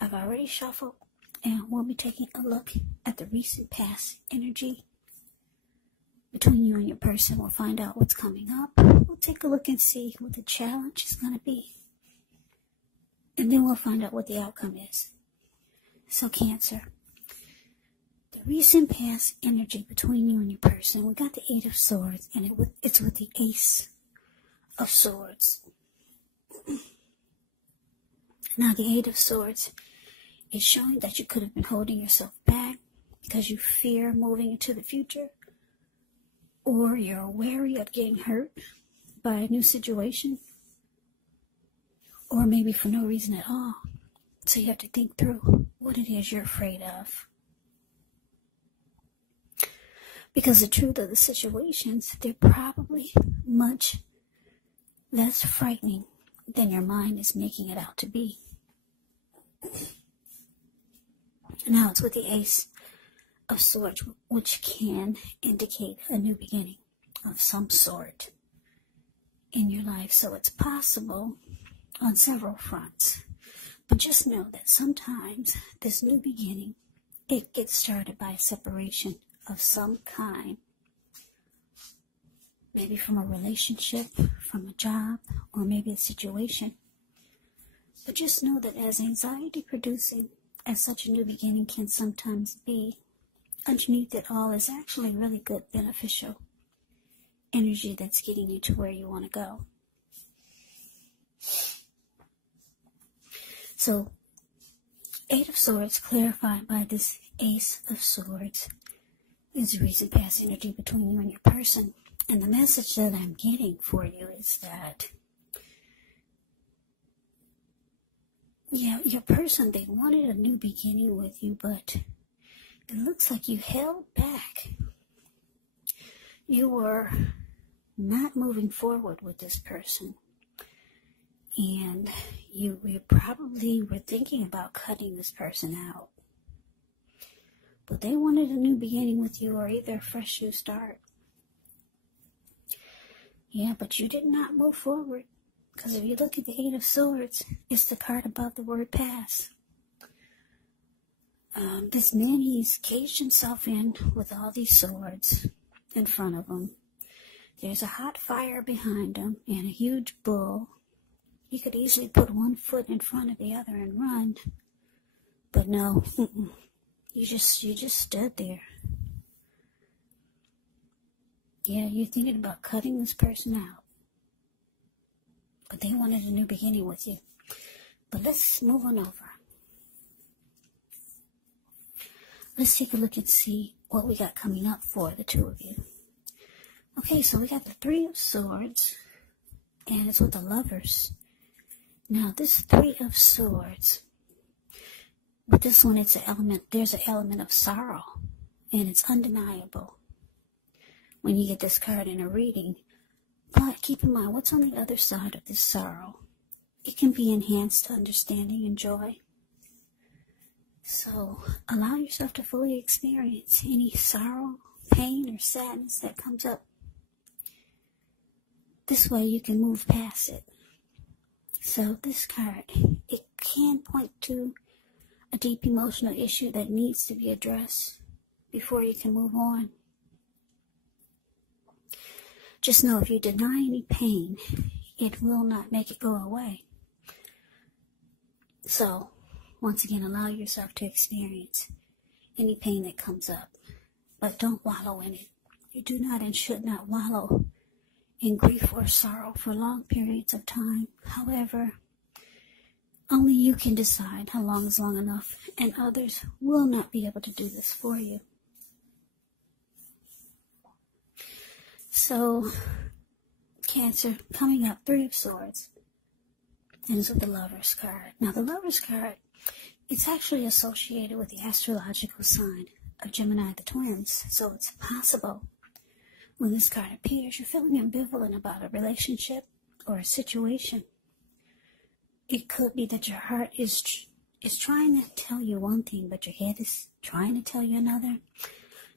I've already shuffled, and we'll be taking a look at the recent past energy between you and your person. We'll find out what's coming up. We'll take a look and see what the challenge is going to be. And then we'll find out what the outcome is. So Cancer, the recent past energy between you and your person, we got the Eight of Swords, and it's with the Ace of Swords. Now the Eight of Swords is showing that you could have been holding yourself back because you fear moving into the future, or you're wary of getting hurt by a new situation, or maybe for no reason at all. So you have to think through what it is you're afraid of. Because the truth of the situations, they're probably much less frightening than your mind is making it out to be. Now it's with the Ace of Swords, which can indicate a new beginning of some sort in your life. So it's possible on several fronts. But just know that sometimes this new beginning, it gets started by a separation of some kind. Maybe from a relationship, from a job, or maybe a situation. But just know that as anxiety producing as such a new beginning can sometimes be, underneath it all is actually really good, beneficial energy that's getting you to where you want to go. So, Eight of Swords clarified by this Ace of Swords is the recent past energy between you and your person. And the message that I'm getting for you is that, yeah, your person, they wanted a new beginning with you, but it looks like you held back. You were not moving forward with this person. And you probably were thinking about cutting this person out. But they wanted a new beginning with you, or either a fresh new start. Yeah, but you did not move forward. Because if you look at the Eight of Swords, it's the card above the word pass. This man, he's caged himself in with all these swords in front of him. There's a hot fire behind him and a huge bull. He could easily put one foot in front of the other and run. But no, you just stood there. Yeah, you're thinking about cutting this person out. But they wanted a new beginning with you. But let's move on over. Let's take a look and see what we got coming up for the two of you. Okay, so we got the Three of Swords, and it's with the Lovers. Now, this Three of Swords, with this one, there's an element of sorrow, and it's undeniable when you get this card in a reading. But keep in mind, what's on the other side of this sorrow? It can be enhanced understanding and joy. So, allow yourself to fully experience any sorrow, pain, or sadness that comes up. This way you can move past it. So, this card, it can point to a deep emotional issue that needs to be addressed before you can move on. Just know if you deny any pain, it will not make it go away. So, once again, allow yourself to experience any pain that comes up, but don't wallow in it. You do not and should not wallow in grief or sorrow for long periods of time. However, only you can decide how long is long enough, and others will not be able to do this for you. So, Cancer, coming up, Three of Swords, ends with the Lover's card. Now, the Lover's card, it's actually associated with the astrological sign of Gemini, the twins. So it's possible when this card appears, you're feeling ambivalent about a relationship or a situation. It could be that your heart is trying to tell you one thing, but your head is trying to tell you another.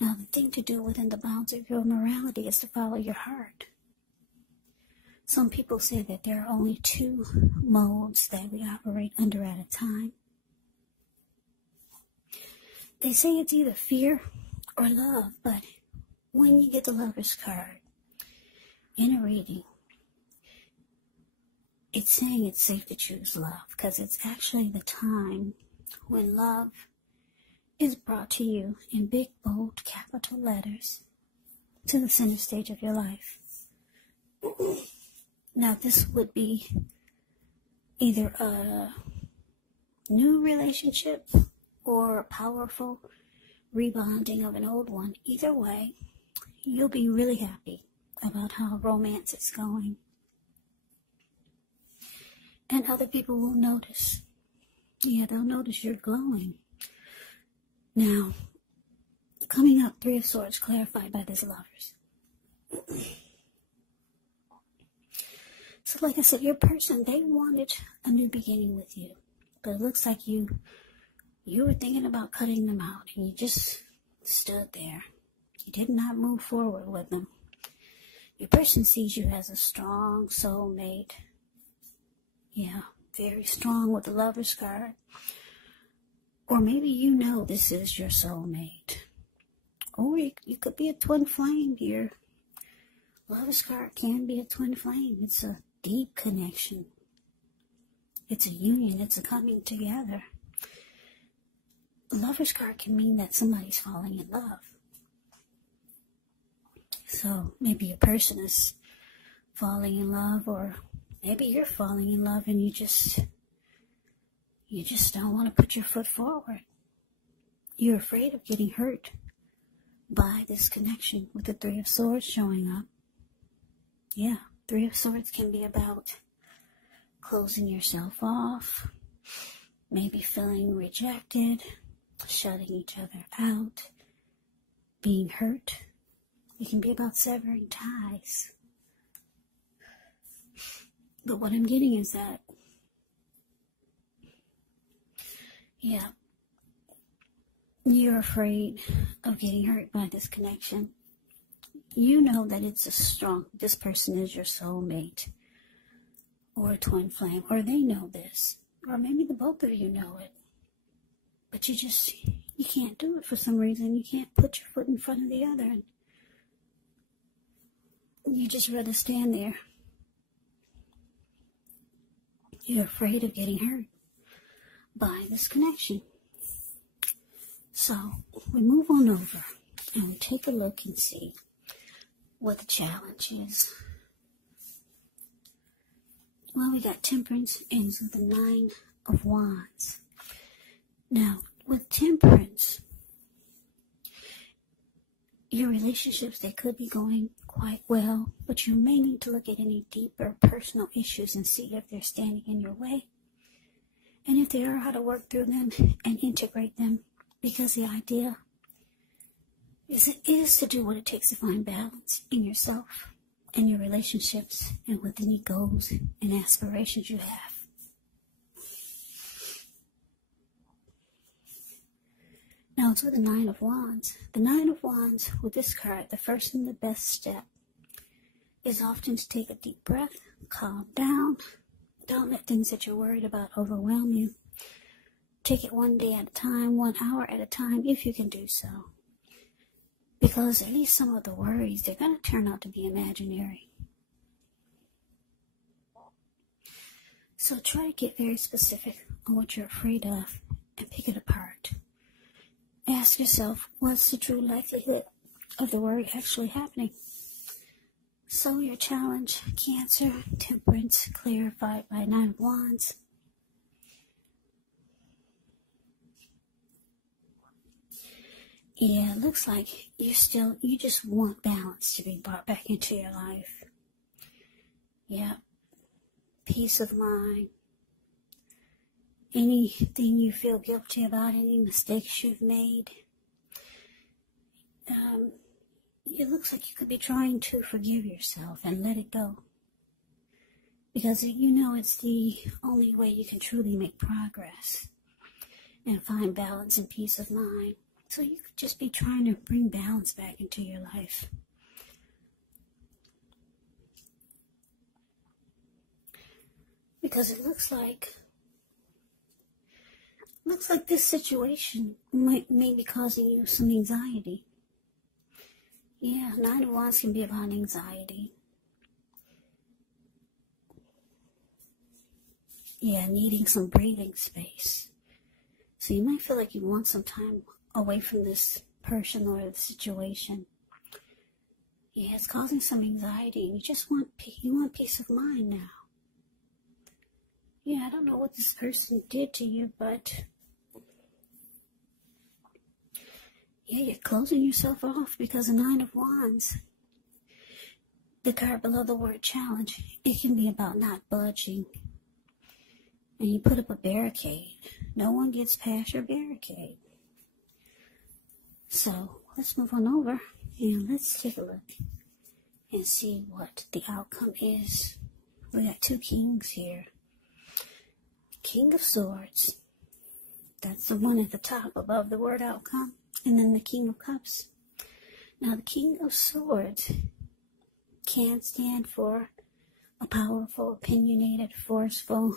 Now, the thing to do within the bounds of your morality is to follow your heart. Some people say that there are only two modes that we operate under at a time. they say it's either fear or love, but when you get the Lover's card in a reading, it's saying it's safe to choose love, because it's actually the time when love is brought to you in big, bold, capital letters to the center stage of your life. Now, this would be either a new relationship or a powerful rebonding of an old one. Either way, you'll be really happy about how romance is going. And other people will notice. Yeah, they'll notice you're glowing. Now, coming up, Three of Swords clarified by this Lovers. So like I said, your person, they wanted a new beginning with you. But it looks like you were thinking about cutting them out, and you just stood there. You did not move forward with them. Your person sees you as a strong soulmate. Yeah, very strong with the Lover's card. Or maybe you know this is your soulmate. Or you could be a twin flame here. Lover's card can be a twin flame. It's a deep connection. It's a union. It's a coming together. Lover's card can mean that somebody's falling in love. So maybe a person is falling in love, or maybe you're falling in love and you just don't want to put your foot forward. You're afraid of getting hurt by this connection with the Three of Swords showing up. Yeah, Three of Swords can be about closing yourself off, maybe feeling rejected, shutting each other out, being hurt. It can be about severing ties. But what I'm getting is that, yeah, you're afraid of getting hurt by this connection. You know that this person is your soulmate, or a twin flame, or they know this, or maybe the both of you know it. But you can't do it for some reason. You can't put your foot in front of the other. And you just rather stand there. You're afraid of getting hurt by this connection. So we move on over and we take a look and see what the challenge is. Well, we got Temperance ends with the Nine of Wands. Now, with Temperance, your relationships, they could be going quite well, but you may need to look at any deeper personal issues and see if they're standing in your way. And if they are, how to work through them and integrate them. Because the idea is to do what it takes to find balance in yourself and your relationships and with any goals and aspirations you have. Now it's with the Nine of Wands. The Nine of Wands, with this card, the first and the best step is often to take a deep breath, calm down. Don't let things that you're worried about overwhelm you. Take it one day at a time, 1 hour at a time, if you can do so. Because at least some of the worries, they're going to turn out to be imaginary. So try to get very specific on what you're afraid of and pick it apart. Ask yourself, what's the true likelihood of the worry actually happening? So your challenge, Cancer, Temperance, clarified by Nine of Wands. Yeah, it looks like you just want balance to be brought back into your life. Yeah, peace of mind. Anything you feel guilty about, any mistakes you've made. It looks like you could be trying to forgive yourself and let it go. Because you know it's the only way you can truly make progress and find balance and peace of mind. So you could just be trying to bring balance back into your life. Because it looks like looks like this situation may be causing you some anxiety. Yeah, 9 of Wands can be about anxiety. Yeah, needing some breathing space. So you might feel like you want some time away from this person or the situation. Yeah, it's causing some anxiety, and you just want peace of mind now. Yeah, I don't know what this person did to you, but yeah, you're closing yourself off because of 9 of Wands. The card below the word challenge, it can be about not budging. And you put up a barricade. No one gets past your barricade. So let's move on over and let's take a look and see what the outcome is. We got 2 kings here. King of Swords. That's the one at the top above the word outcome. And then the King of Cups. Now the King of Swords can stand for a powerful, opinionated, forceful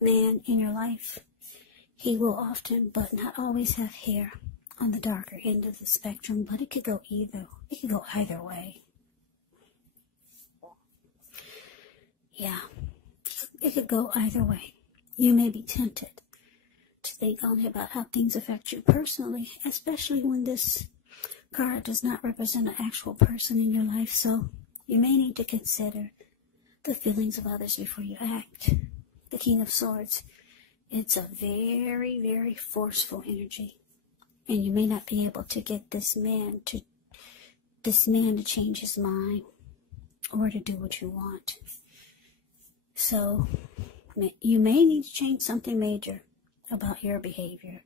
man in your life. He will often, but not always, have hair on the darker end of the spectrum, but it could go either way. Yeah, it could go either way. You may be tempted to think only about how things affect you personally, especially when this card does not represent an actual person in your life, so you may need to consider the feelings of others before you act. The King of Swords, it's a very, very forceful energy, and you may not be able to get this man to change his mind or to do what you want. So you may need to change something major about your behavior,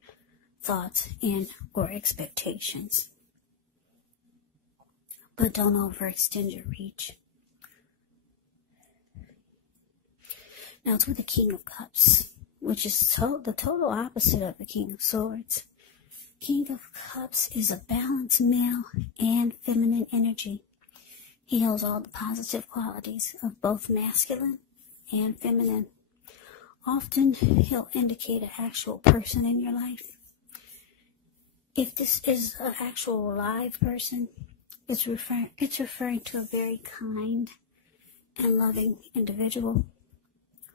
thoughts, and or expectations. But don't overextend your reach. Now it's with the King of Cups, which is the total opposite of the King of Swords. King of Cups is a balanced male and feminine energy. He holds all the positive qualities of both masculine and feminine. Often he'll indicate an actual person in your life. If this is an actual live person, it's referring to a very kind and loving individual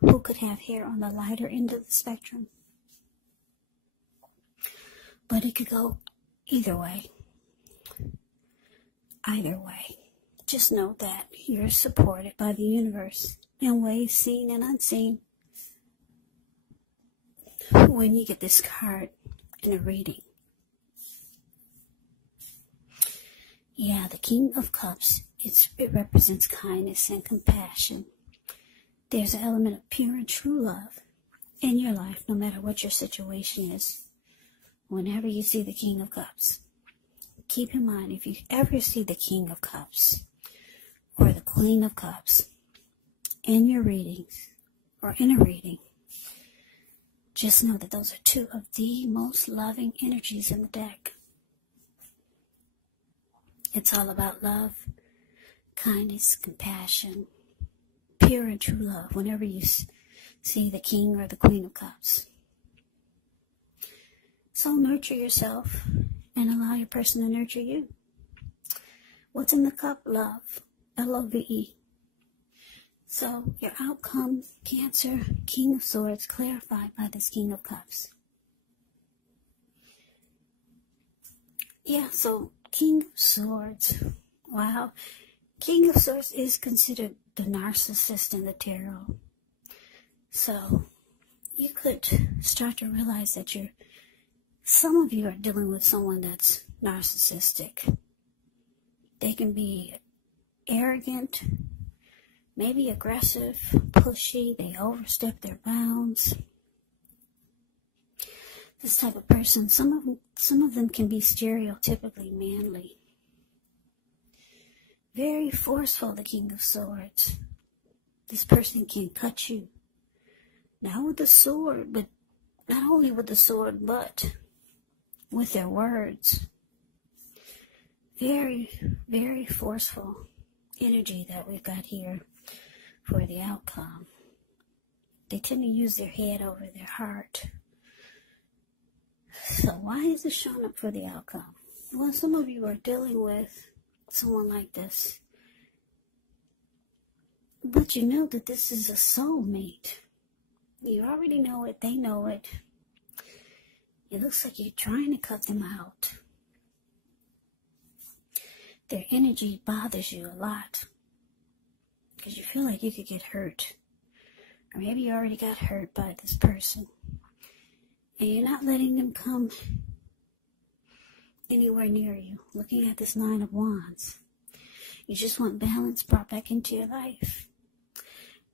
who could have hair on the lighter end of the spectrum. But it could go either way. Either way. Just know that you're supported by the universe in ways seen and unseen when you get this card in a reading. Yeah, the King of Cups, it represents kindness and compassion. There's an element of pure and true love in your life, no matter what your situation is. Whenever you see the King of Cups, keep in mind, if you ever see the King of Cups or the Queen of Cups in your readings or in a reading, just know that those are 2 of the most loving energies in the deck. It's all about love, kindness, compassion, pure and true love whenever you see the King or the Queen of Cups. So nurture yourself and allow your person to nurture you. What's in the cup? Love. L-O-V-E. So your outcome, Cancer, King of Swords, clarified by this King of Cups. Yeah, so King of Swords. Wow. King of Swords is considered the narcissist in the tarot. So you could start to realize that some of you are dealing with someone that's narcissistic. They can be arrogant, maybe aggressive, pushy, they overstep their bounds. This type of person, some of them can be stereotypically manly. Very forceful, the King of Swords. This person can cut you. Not with the sword, but not only with the sword, but with their words. Very, very forceful energy that we've got here for the outcome. They tend to use their head over their heart. why is this showing up for the outcome? Well, some of you are dealing with someone like this. But you know that this is a soulmate. You already know it. They know it. It looks like you're trying to cut them out. Their energy bothers you a lot. Because you feel like you could get hurt. Or maybe you already got hurt by this person. And you're not letting them come anywhere near you. Looking at this Nine of Wands. You just want balance brought back into your life.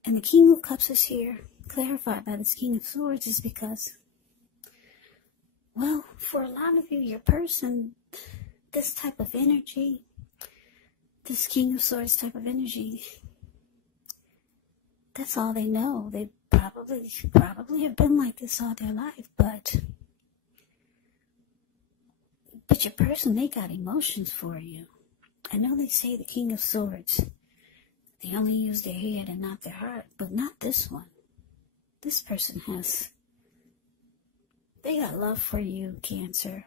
And the King of Cups is here, clarified by this King of Swords, is because, well, for a lot of you, your person, this type of energy, this King of Swords type of energy, that's all they know. They probably have been like this all their life, but your person, they got emotions for you. I know they say the King of Swords, they only use their head and not their heart, but not this one. This person they got love for you, Cancer.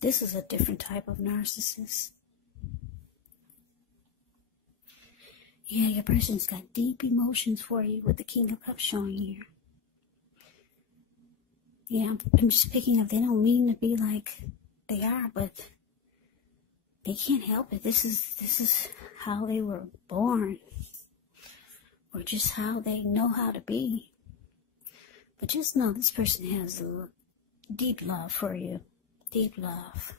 This is a different type of narcissist. Yeah, your person's got deep emotions for you with the King of Cups showing here. Yeah, I'm just picking up, they don't mean to be like they are, but they can't help it. This is how they were born, or just how they know how to be. But just know this person has a deep love for you, deep love.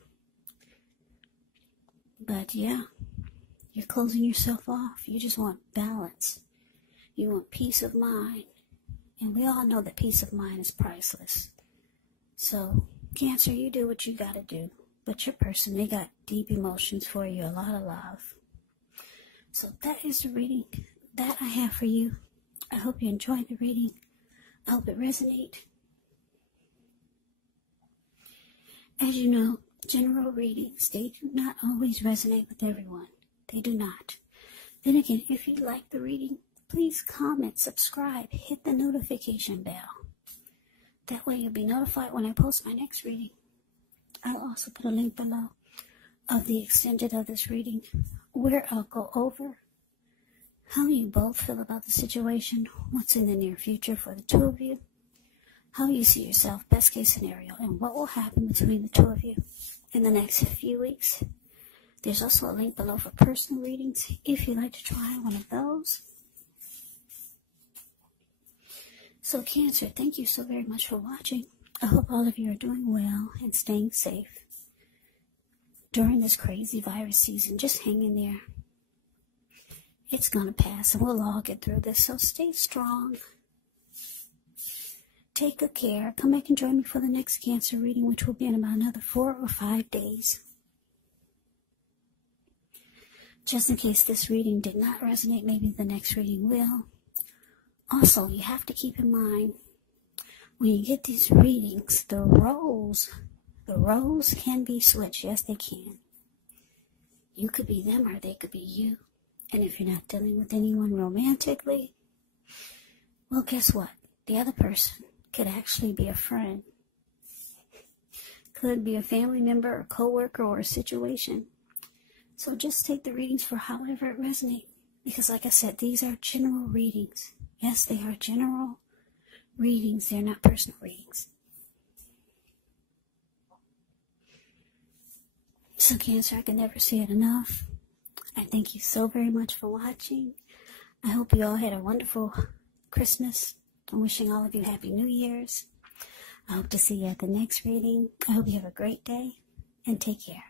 But yeah, you're closing yourself off. You just want balance. You want peace of mind, and we all know that peace of mind is priceless. So Cancer, you do what you gotta do. But your person, they got deep emotions for you, a lot of love. So that is the reading that I have for you. I hope you enjoyed the reading. I hope it resonates. As you know, general readings, they do not always resonate with everyone. They do not. Then again, if you like the reading, please comment, subscribe, hit the notification bell. That way you'll be notified when I post my next reading. I'll also put a link below of the extended of this reading, where I'll go over how you both feel about the situation, what's in the near future for the two of you, how you see yourself, best case scenario, and what will happen between the two of you in the next few weeks. There's also a link below for personal readings if you'd like to try one of those. So Cancer, thank you so very much for watching. I hope all of you are doing well and staying safe during this crazy virus season. Just hang in there. It's going to pass and we'll all get through this. So stay strong. Take good care. Come back and join me for the next Cancer reading, which will be in about another 4 or 5 days. Just in case this reading did not resonate, maybe the next reading will. Also, you have to keep in mind, when you get these readings, the roles can be switched. Yes, they can. You could be them or they could be you. And if you're not dealing with anyone romantically, well, guess what? The other person could actually be a friend. Could be a family member, a coworker, or a situation. So just take the readings for however it resonates. Because like I said, these are general readings. Yes, they are general readings. They're not personal readings. So Cancer, I can never say it enough. I thank you so very much for watching. I hope you all had a wonderful Christmas. I'm wishing all of you Happy New Year's. I hope to see you at the next reading. I hope you have a great day and take care.